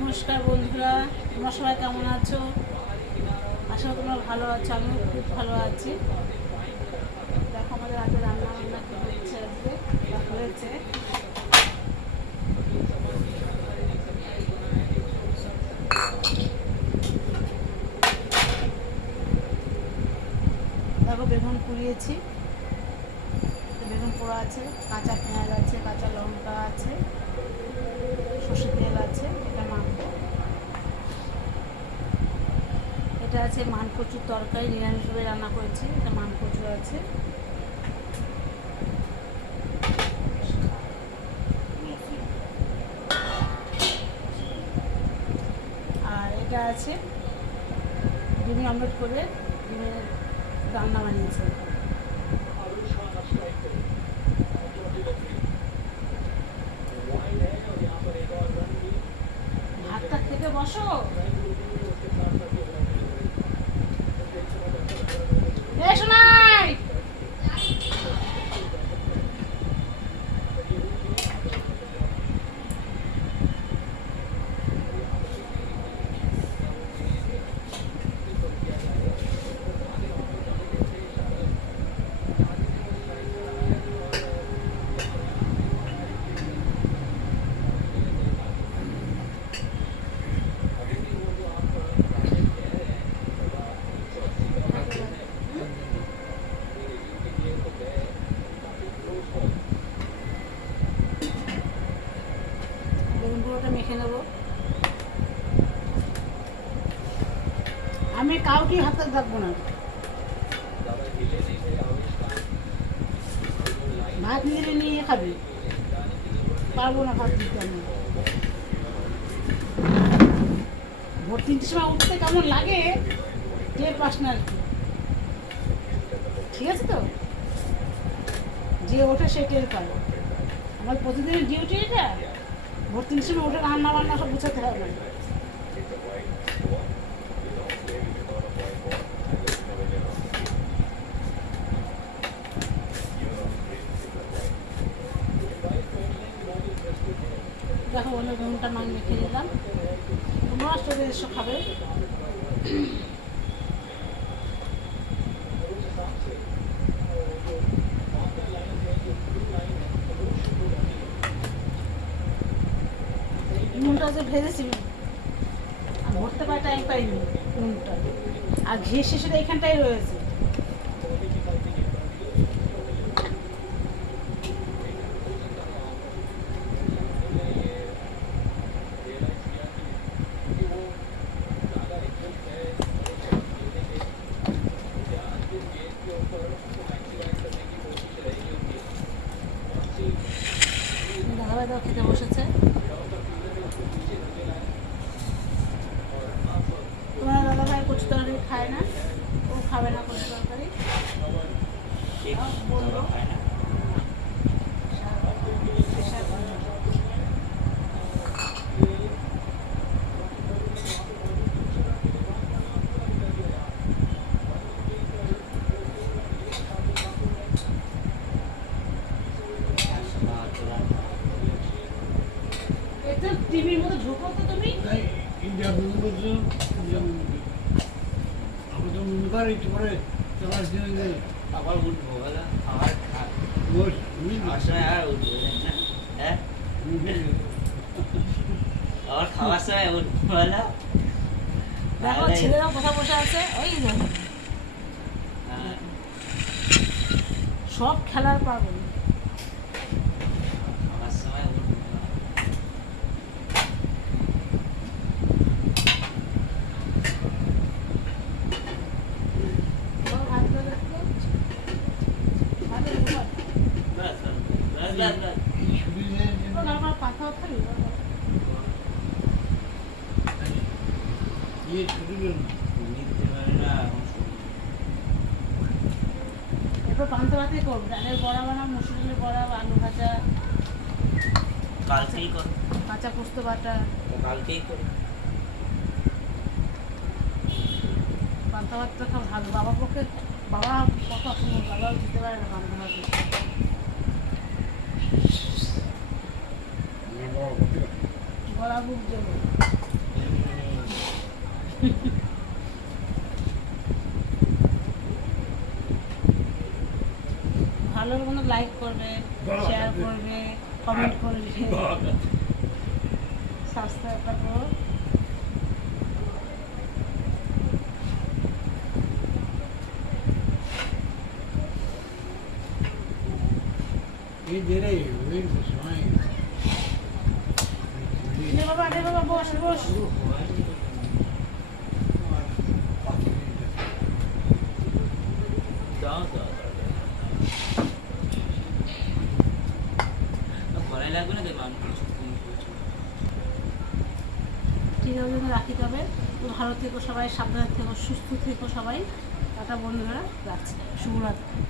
নমস্কার বন্ধুরা, তোমরা সবাই কেমন আছো? আশা তোমরা ভালো আছো, আমিও খুব ভালো আছি। দেখো আমাদের আজকে রান্না বান্না কি হচ্ছে আজকে হয়েছে। দেখো বেগুন পুড়িয়েছি বেগুন পোড়া আছে, কাঁচা পেঁয়াজ আছে, কাঁচা লঙ্কা আছে। সর্ষে তেল আছে, এটা মাখবো। এটা আছে মান কচুর তরকারি নিরামিষভাবে রান্না করেছি, এটা মান কচু আছে। আর এটা আছে, ডিমি অমলেট করে ডিমের রান্না বানিয়েছে ভাতটা খেতে বসো এ শোনাই বেগুন গুঁড়োটা মেখে নেব। আমি কাউকে হাতে থাকব না। ভাত নিয়ে নিয়ে খাবি। পারব না ভাত দিতে আমি। ভোর তিনটের সময় উঠতে কেমন লাগে? টের পাস না আর কি। ঠিক আছে তো? যে ওঠে সে টের পাবে। আমার প্রতিদিনের ডিউটি এটা? ভোর তিনটের সময় উঠে রান্না বান্না সব গুছাতে হবে দেখো বন্ধু ঘুমটা মান মেখে নিলাম তোমরা এসো খাবে নুনটা যে ভেজেছি। ভরতে পারে টাইম পাইনি নুনটা। আর ঘি শেষের এইখানটাই রয়েছে। দাও খেতে বসেছে তোমার দাদাভাই কচু তরকারি খায় না ও খাবে না কচু তরকারি? বলল টিভির ঢুকো তো তুমি। ইন্ডিয়া পরে তোমার আবার উঠবো বলো আবার খা- বস তুমি আর উঠবো হ্যাঁ? আবার খাওয়ার সময় উঠবো বলো। দেখো তাহলে- ছেলেরাও কথা বসে আছে ওই দেখো হ্যাঁ, সব খেলার পাগল খাওয়ার সময় উঠবো বল ভাত করে রাখতে। ভাত করে বল। ব্যাস, ব্যাস, ব্যাস, ব্যাস। এই ছুটি দিয়ে বল, আমার পাখাও খাবি? বল, বল। ইয়ে ছুটি দিল নিতে পারে না, এখন শুনি। এরপর পান্তা ভাতই করব ডালের বড়া বানাবো মুসুর বড়া আলু ভাজা কালকেই কর। কাঁচা পোস্ত বাটা কালকেই করি। পান্তা ভাতটা ভালো বাবার পক্ষে বাবা কথা শুনো বাবাও দিতে পারে না পান্তা ভাত আমার বাবা করতে পারে। গলা বুক জমে ভালো মতো লাইক করবে শেয়ার করবে কমেন্ট করবে। সাবস্ক্রাইব করো এই যে রে ওই সময় নে বাবা বাবা বস বস ঠিক আছে রাখি তবে। তো ভালো থেকো সবাই সাবধানে থেকো সুস্থ থেকো সবাই। টাটা বন্ধুরা। রাখছি। শুভরাত্রি।